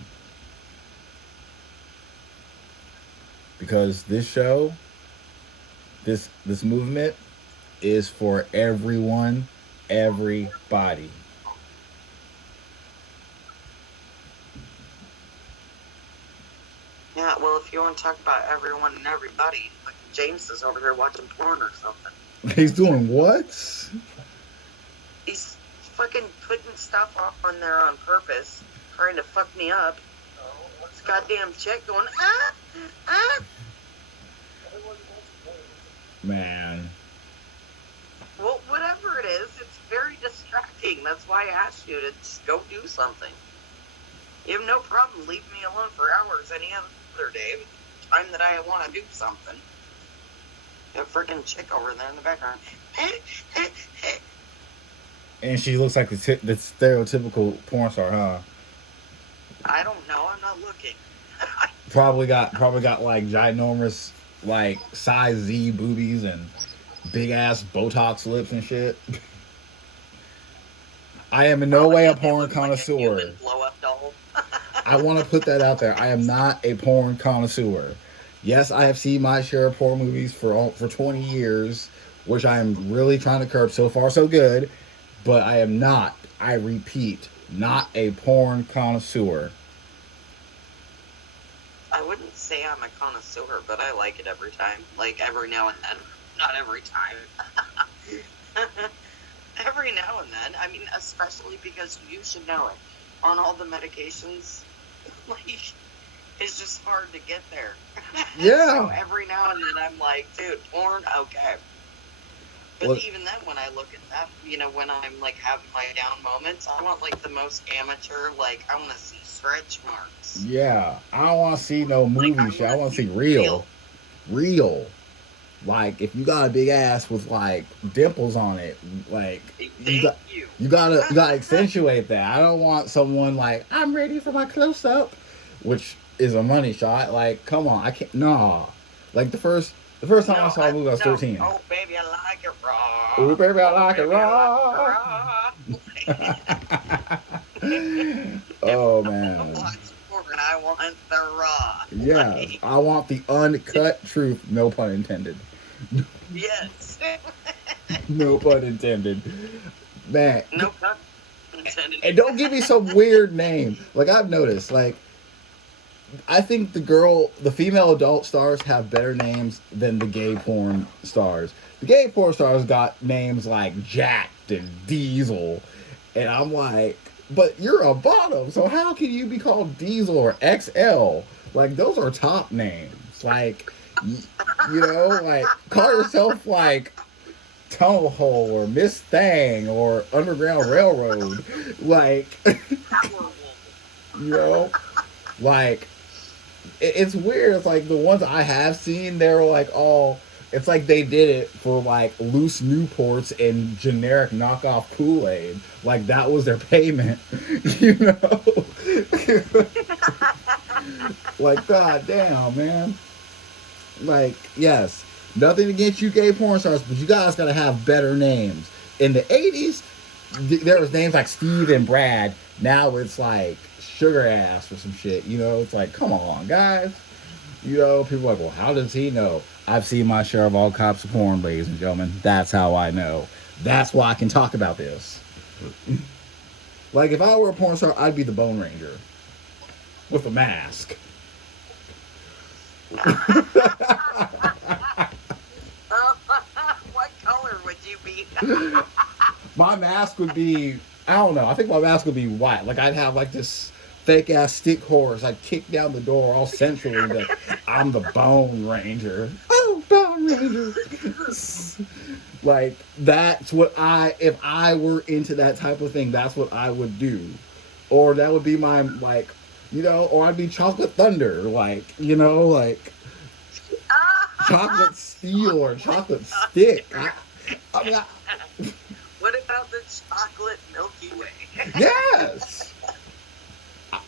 Because this show, this movement is for everyone, everybody. Yeah, well, if you want to talk about everyone and everybody, James is over here watching porn or something. He's doing what? He's fucking putting stuff off on there on purpose, trying to fuck me up. This goddamn chick going, ah. Man. Well, whatever it is, it's very distracting. That's why I asked you to just go do something. You have no problem leaving me alone for hours any other day, time that I want to do something. A freaking chick over there in the background. And she looks like the stereotypical porn star, huh? I don't know. I'm not looking. Probably got ginormous size Z boobies and big ass Botox lips and shit. I am in no way a porn connoisseur. Blow up doll. I want to put that out there. I am not a porn connoisseur. Yes, I have seen my share of porn movies for 20 years, which I am really trying to curb. So far, so good. But I am not, I repeat, not a porn connoisseur. I wouldn't say I'm a connoisseur, but I like it every time. Like every now and then. Not every time. Every now and then. I mean, especially because you should know it. On all the medications, like, it's just hard to get there. Yeah. So every now and then I'm like, dude, porn, okay. But well, even then, when I look at that, you know, when I'm like having my down moments, I want like the most amateur, like, I want to see stretch marks. Yeah. I don't want to see no movie shit. I want to see real. Like, if you got a big ass with like dimples on it, like you gotta accentuate that. I don't want someone like, I'm ready for my close up, which is a money shot. Like, come on, I can't. Nah, like the first time I saw a movie, I was 13. Oh baby, I like it raw. Oh baby, I like it raw. Oh man. I want the raw. Yeah, like, I want the uncut truth. No pun intended. Yes. No pun intended. Man. No pun intended. And don't give me some weird name. Like, I've noticed, like, I think the female adult stars have better names than the gay porn stars. The gay porn stars got names like Jacked and Diesel. And I'm like, but you're a bottom, so how can you be called Diesel or XL? Like, those are top names. Like, you know, like, call yourself like Tunnel Hole or Miss Thang or Underground Railroad. Like, you know, like, it's weird. It's like the ones I have seen, they're like all, it's like they did it for like loose Newports and generic knockoff Kool-Aid. Like, that was their payment, you know? Like, god damn, man. Like, yes, nothing against you gay porn stars, but you guys gotta have better names. In the 80s, there was names like Steve and Brad. Now it's like Sugar Ass or some shit. You know, it's like, come on, guys. You know, people are like, well, how does he know? I've seen my share of all cops of porn, ladies and gentlemen. That's how I know. That's why I can talk about this. Like, if I were a porn star, I'd be the Bone Ranger. With a mask. What color would you be? My mask would be, I don't know, I think my mask would be white. Like, I'd have like this fake ass stick horse. I'd kick down the door all centrally, like, I'm the Bone Ranger. Oh, Bone Ranger. Like, that's what if I were into that type of thing, that's what I would do. Or that would be my, like, you know, or I'd be Chocolate Thunder, like, you know, like Chocolate Steel or Chocolate Stick. I mean, what about the Chocolate Milky Way? Yes.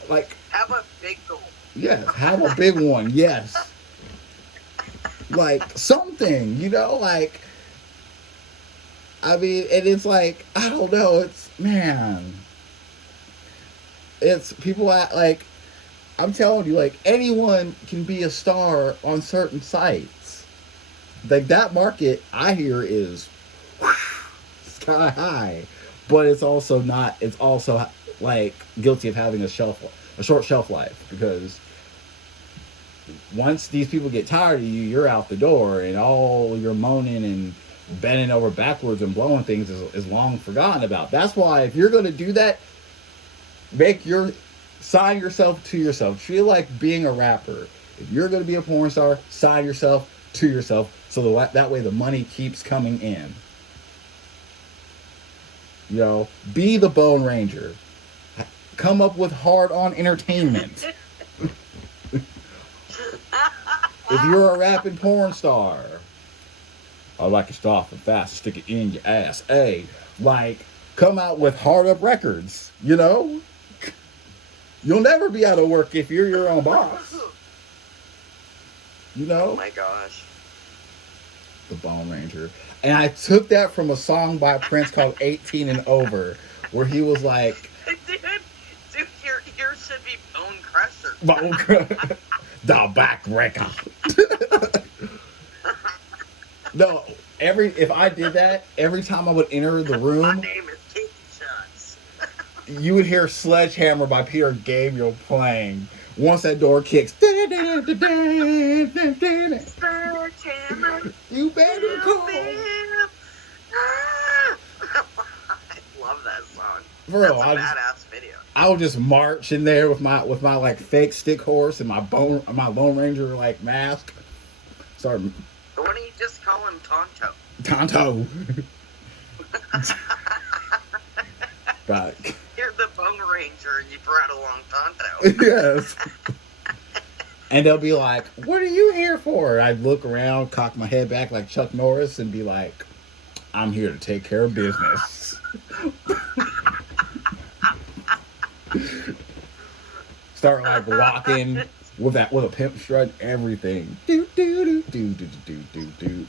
Like, have a big one. Yes, have a big one. Yes. Like, something, you know, like, I mean, and it's like, I don't know, it's, man, it's people like, I'm telling you, like, anyone can be a star on certain sites. Like, that market, I hear, is sky high, but it's also not. It's also like guilty of having a short shelf life, because once these people get tired of you, you're out the door, and all your moaning and bending over backwards and blowing things is long forgotten about. That's why, if you're going to do that, sign yourself to yourself. Treat it like being a rapper. If you're going to be a porn star, sign yourself to yourself, so that way the money keeps coming in. You know, be the Bone Ranger. Come up with hard-on entertainment. If you're a rapping porn star, I like it soft and fast, stick it in your ass. Hey, like, come out with hard-up records, you know? You'll never be out of work if you're your own boss. You know? Oh my gosh. The Bone Ranger. And I took that from a song by Prince called 18 and Over, where he was like, Dude, yours should be be Bone Crusher. The backbreaker. No, if I did that, every time I would enter the My room, name is King Shots. you would hear Sledgehammer by Peter Gabriel playing. Once that door kicks, Sledgehammer. you better call. Ah! I love that song. Bro, That's a badass video. I would just march in there with my like fake stick horse and my Lone Ranger like mask. Start. Why don't you just call him Tonto? Tonto. Back. You're the Bone Ranger and you brought along Tonto. Yes. And they'll be like, "What are you here for?" I'd look around, cock my head back like Chuck Norris, and be like, "I'm here to take care of business." Start like rocking with a pimp strut, everything. Do do do do do do do do.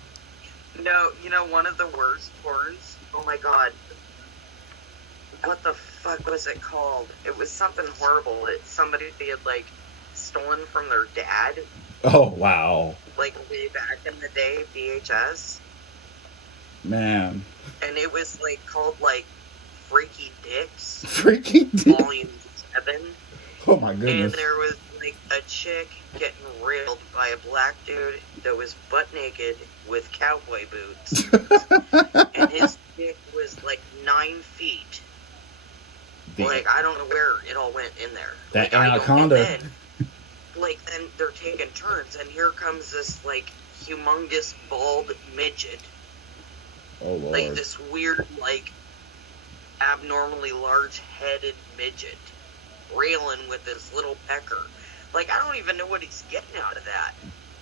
You know one of the worst porns. Oh my god. What the fuck was it called? It was something horrible. Somebody had like stolen from their dad. Oh wow. Like way back in the day, VHS. Man. And it was like called like Freaky Dicks. Freaky Dicks. Volume 7. Oh my goodness. And there was like a chick getting railed by a black dude that was butt naked with cowboy boots. And his dick was like 9 feet. Like, I don't know where it all went in there. That like, anaconda. Then they're taking turns, and here comes this, like, humongous bald midget. Oh, Lord. Like, this weird, like, abnormally large-headed midget railing with this little pecker. Like, I don't even know what he's getting out of that.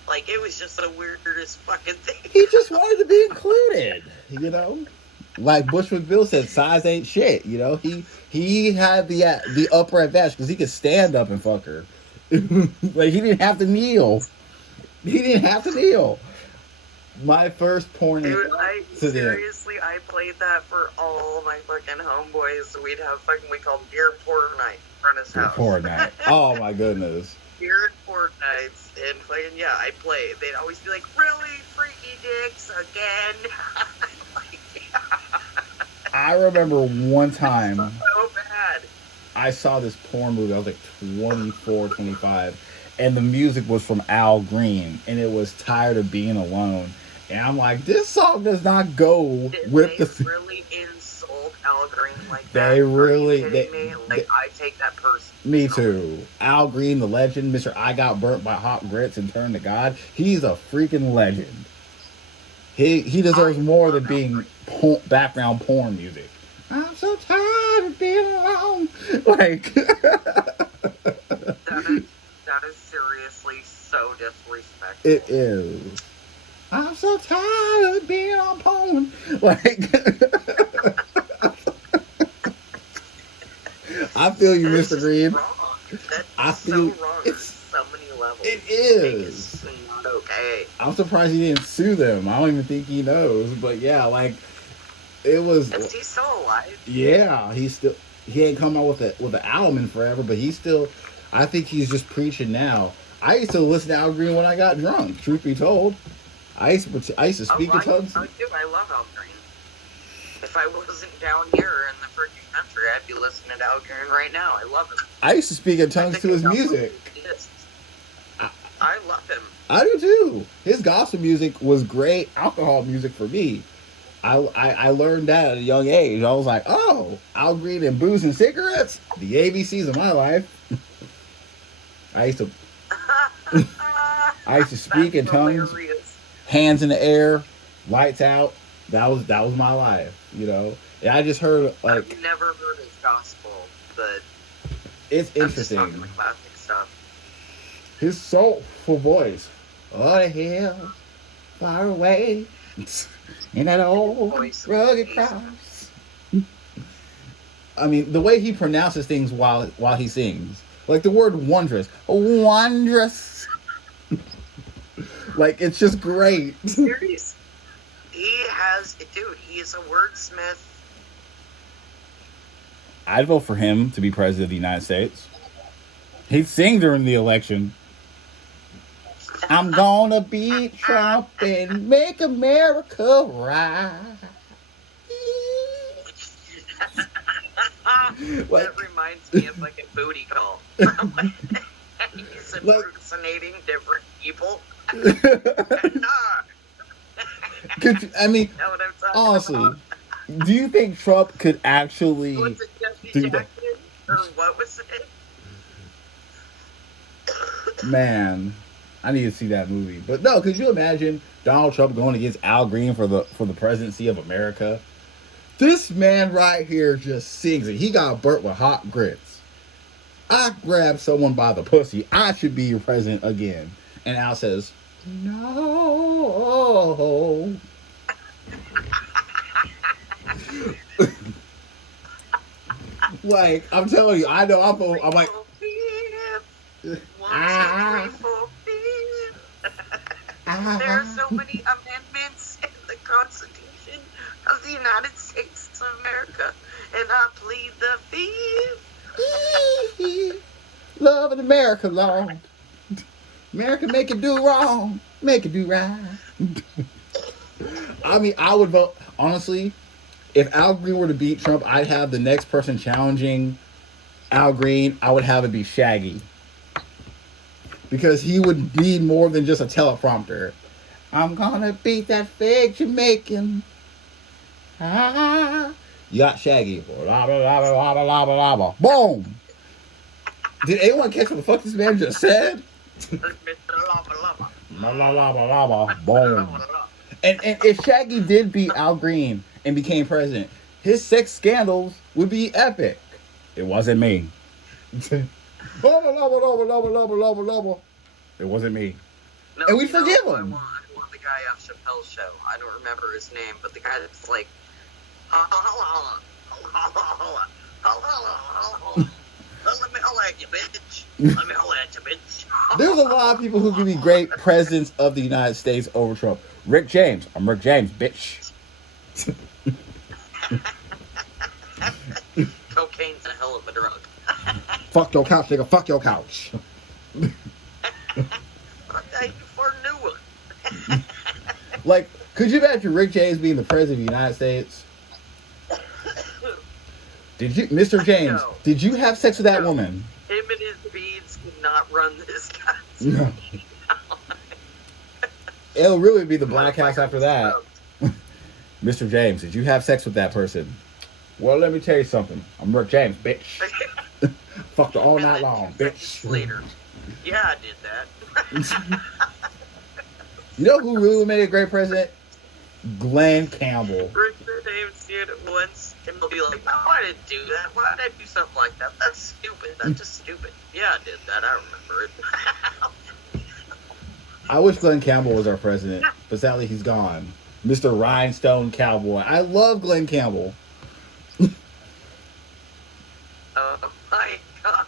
Like, it was just the weirdest fucking thing. He just wanted to be included, you know? Like Bushwick Bill said, size ain't shit, you know? He had the upper advantage because he could stand up and fuck her. Like, he didn't have to kneel. My first porn... Dude, seriously, I played that for all my fucking homeboys. We'd have we called beer pour night in front of his house. Porn night. Oh, my goodness. Beer and porn nights, and fucking, yeah, I played. They'd always be like, really, freaky dicks again? I remember one time... So bad. I saw this porn movie. I was like 24, 25. And the music was from Al Green. And it was Tired of Being Alone. And I'm like, this song does not go with the... They really insult Al Green like that? They really... Are you kidding me? Like, I take that person. Me too. Al Green, the legend. Mr. I Got Burnt by Hot Grits and Turned to God. He's a freaking legend. He deserves more than being background porn music. I'm so tired of being alone. Like... That is seriously so disrespectful. It is. I'm so tired of being on porn. Like... I feel you, Mr. Green. That's so wrong. It's so many levels. It is. It's not okay. I'm surprised he didn't sue them. I don't even think he knows. But yeah, like, it was... Is he still alive? Yeah, he ain't come out with an album in forever, but he's still... I think he's just preaching now. I used to listen to Al Green when I got drunk, truth be told. I used to speak in tongues. I do. I love Al Green. If I wasn't down here in the freaking country, I'd be listening to Al Green right now. I love him. I used to speak in tongues to his music. I love him. I do too. His gospel music was great alcohol music for me. I learned that at a young age. I was like, oh, Al Green and booze and cigarettes? The ABCs of my life. I used to speak in tongues, hilarious. Hands in the air, lights out. That was my life, you know. And I just heard, like... I've never heard his gospel, but... It's interesting. I'm just talking the classic stuff. His soulful voice. Oh, the hell, far away, in that old rugged cross. I mean, the way he pronounces things while he sings. Like the word wondrous. Wondrous. Like, it's just great. Serious. He is a wordsmith. I'd vote for him to be president of the United States. He'd sing during the election. I'm gonna beat Trump and make America right. That reminds me of like a booty call. He's impersonating different people. Nah. I mean, You know what I'm talking honestly, about? do you think Trump could actually Was it Jesse do that? Jackson? Or what was it? Man, I need to see that movie. But no, could you imagine Donald Trump going against Al Green for the presidency of America? This man right here just sings it. He got burnt with hot grits. I grabbed someone by the pussy. I should be your president again. And Al says, no. Like, I'm telling you, I know I'm like, 1, 2, 3, 4. There are so many amendments in the Constitution of the United States of America, and I plead the fifth. Love in America, Lord. America make it do wrong, make it do right. I mean, I would vote, honestly, if Al Green were to beat Trump, I'd have the next person challenging Al Green, I would have it be Shaggy. Because he would need more than just a teleprompter. I'm gonna beat that fake Jamaican. Ah. You got Shaggy. Boom. Did anyone catch what the fuck this man just said? Boom. And if Shaggy did beat Al Green and became president, his sex scandals would be epic. It wasn't me. It wasn't me. No, And we forgive him. I want the guy off Chappelle's show. I don't remember his name, but the guy that's like, let me holla at you, bitch. Let me holla at you, bitch. There's a lot of people who could be great presidents of the United States over Trump. Rick James. I'm Rick James, bitch. Cocaine's a hell of a drug. Fuck your couch, nigga. Fuck your couch. Thank you for a new one. Like, could you imagine Rick James being the president of the United States? Did you, Mr. James, No. did you have sex with that No. woman? Him and his beads could not run this country. No. It'll really be the Black House after that. Mr. James, did you have sex with that person? Well, let me tell you something. I'm Rick James, bitch. Fucked her all And night then long, 2 bitch. seconds later, yeah, I did that. You know who really would make a great president? Glenn Campbell. Richard James did it once, and they'll be like, no, I didn't do that. Why did I do something like that? That's stupid. That's just stupid. Yeah, I did that. I remember it. I wish Glenn Campbell was our president, but sadly he's gone. Mr. Rhinestone Cowboy. I love Glenn Campbell. Oh my god.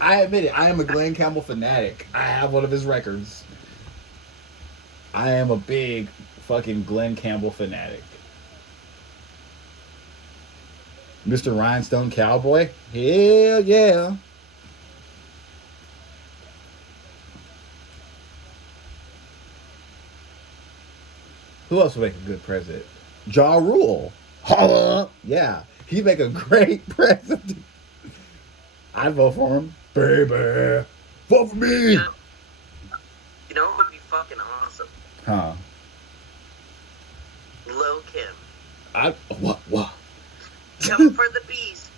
I admit it. I am a Glenn Campbell fanatic. I have one of his records. I am a big fucking Glenn Campbell fanatic. Mr. Rhinestone Cowboy? Hell yeah. Who else would make a good president? Ja Rule. Holla. Yeah. He'd make a great president. I'd vote for him. Baby. Vote for me. You know what would be fucking awesome? Huh. Lil Kim. What? Jump for the bees.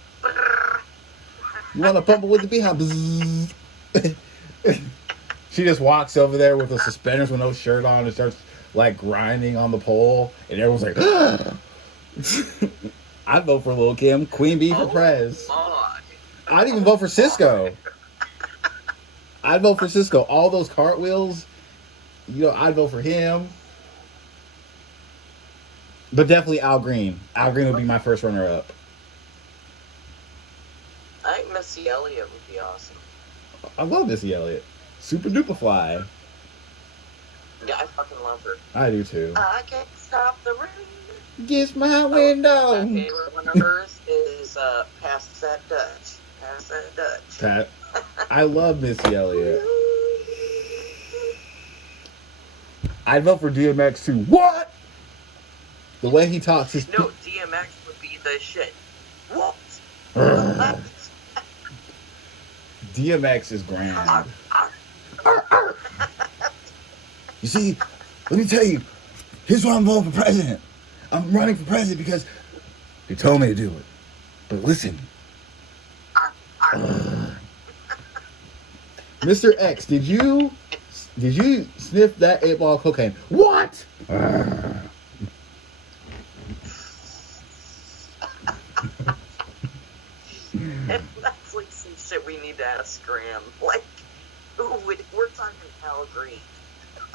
You want to pump it with the beehive? She just walks over there with the suspenders with no shirt on and starts like grinding on the pole, and everyone's like, I'd vote for Lil Kim. Queen Bee for Prez. God. I'd even vote for Cisco. I'd vote for Cisco. All those cartwheels, I'd vote for him. But definitely Al Green. Al Green would be my first runner-up. I think Missy Elliott would be awesome. I love Missy Elliott. Super duper fly. Yeah, I fucking love her. I do too. I can't stop the rain. Gets my window. My favorite one of hers is Pass That Dutch. Pass That Dutch. I love Missy Elliott. I'd vote for DMX too. What? The way he talks is... No, DMX would be the shit. What? DMX is grand. You see, let me tell you, here's why I'm voting for president. I'm running for president because they told me to do it. But listen. Mr. X, did you sniff that 8-ball cocaine? What? And that's like some shit we need to ask Graham. Like, we're talking Hal Green.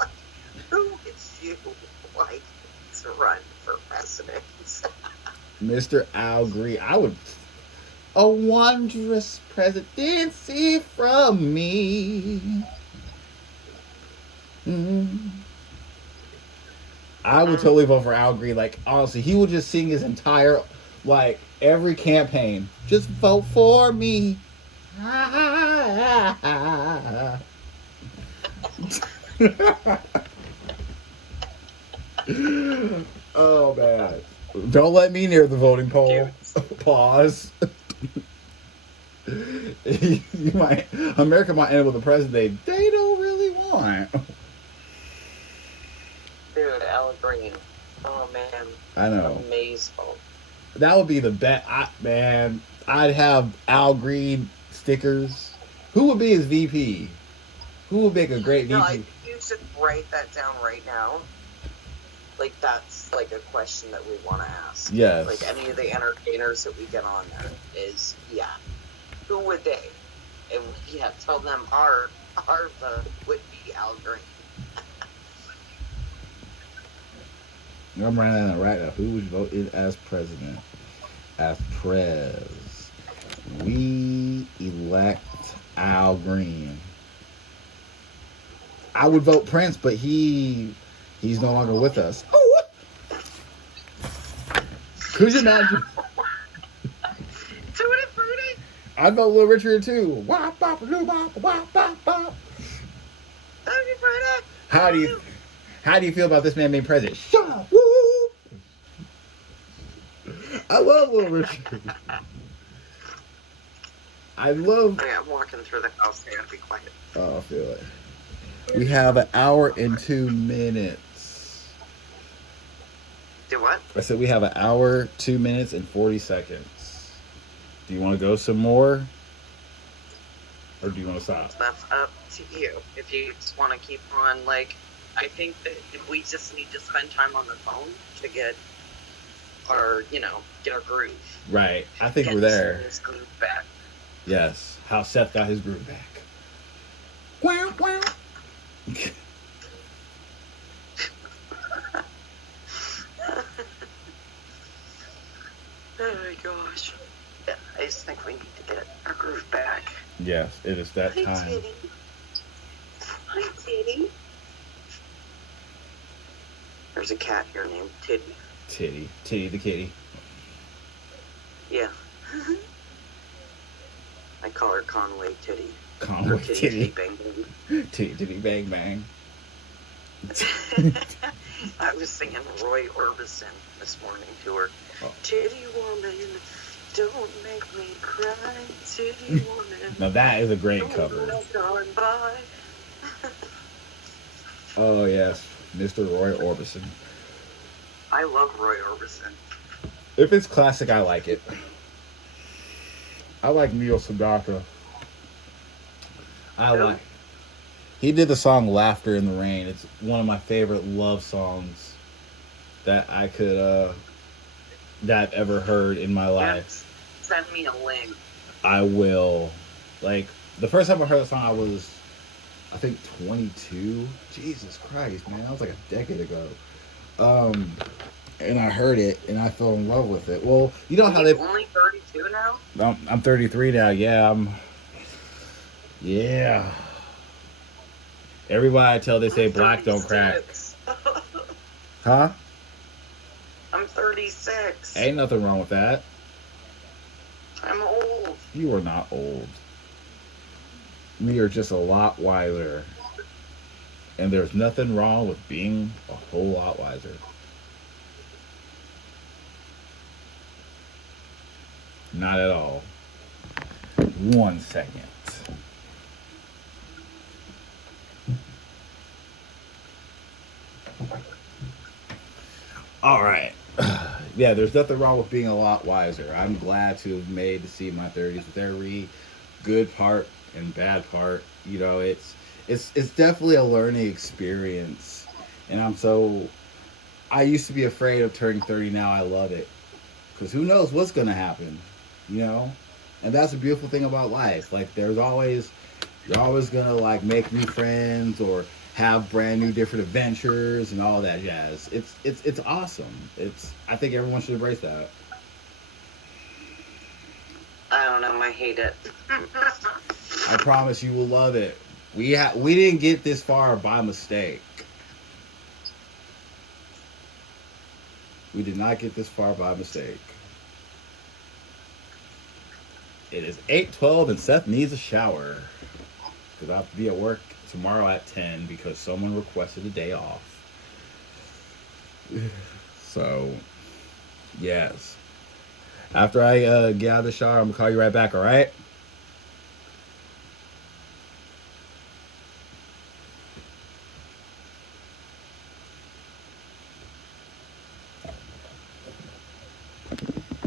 Like, who would you like to run for president? Mr. Al Green, I would... A wondrous presidency from me. I would totally vote for Al Green. Like, honestly, he would just sing his entire, like, every campaign. Just vote for me. Oh, man. Don't let me near the voting poll. Pause. America might end up with a president they don't really want. Dude, Al Green. Oh, man. I know. Amazing. That would be the best. Man, I'd have Al Green stickers. Who would be his VP? Who would make a great VP? No, I think you should write that down right now. Like, that's, like, a question that we want to ask. Yes. Like, any of the entertainers that we get on there is, yeah, who would they? And, yeah, tell them our vote would be Al Green. I'm running out right now. Who would vote in as president? As prez. We elect Al Green. I would vote Prince, but he's no longer with us. Oh, could you imagine? Tutti Frutti? I'd vote Little Richard too. Wop, bop, doo, bop, wop, bop, bop. Tutti Frutti? How do you feel about this man being president? Shut up. Woo! I love Little Richard. Okay, I'm walking through the house. I gotta be quiet. Oh, I feel it. We have an hour and 2 minutes. Do what? I said we have an hour, 2 minutes, and 40 seconds. Do you want to go some more? Or do you want to stop? That's up to you. If you just want to keep on, like, I think that if we just need to spend time on the phone to get our, get our groove. Right. I think we're there. His groove back. Yes. How Seth got his groove back. Wow, wow. Oh my gosh. Yeah, I just think we need to get our groove back. Yes, it is that time. Hi, Titty. Hi, Titty. There's a cat here named Titty. Titty the kitty. Yeah. I call her Conway Titty. Conway Titty. Bang bang. Titty bang bang. I was singing Roy Orbison this morning to her. Oh. Titty woman, don't make me cry. Titty woman. Now that is a great cover. Oh yes, Mr. Roy Orbison. I love Roy Orbison. If it's classic, I like it. I like Neil Sedaka. He did the song "Laughter in the Rain." It's one of my favorite love songs that I could that I've ever heard in my life. Send me a link. I will. Like, the first time I heard the song, I was, I think, 22. Jesus Christ, man, that was like a decade ago. And I heard it, and I fell in love with it. Well, you know how they... Only 32 now? I'm 33 now. Yeah. Everybody I tell, they say black don't crack. Huh? I'm 36. Ain't nothing wrong with that. I'm old. You are not old. We are just a lot wiser. And there's nothing wrong with being a whole lot wiser. Not at all. 1 second. All right. Yeah, there's nothing wrong with being a lot wiser. I'm glad to have made to see my 30s with every good part and bad part. You know, it's definitely a learning experience. And I used to be afraid of turning 30. Now I love it because who knows what's going to happen, you know? And that's the beautiful thing about life. Like you're always going to like make new friends or have brand new different adventures and all that jazz. It's awesome. I think everyone should embrace that. I don't know. I hate it. I promise you will love it. We didn't get this far by mistake. We did not get this far by mistake. It is 8:12 and Seth needs a shower because I have to be at work tomorrow at 10 because someone requested a day off. So, yes. After I get out of the shower, I'm gonna call you right back. All right.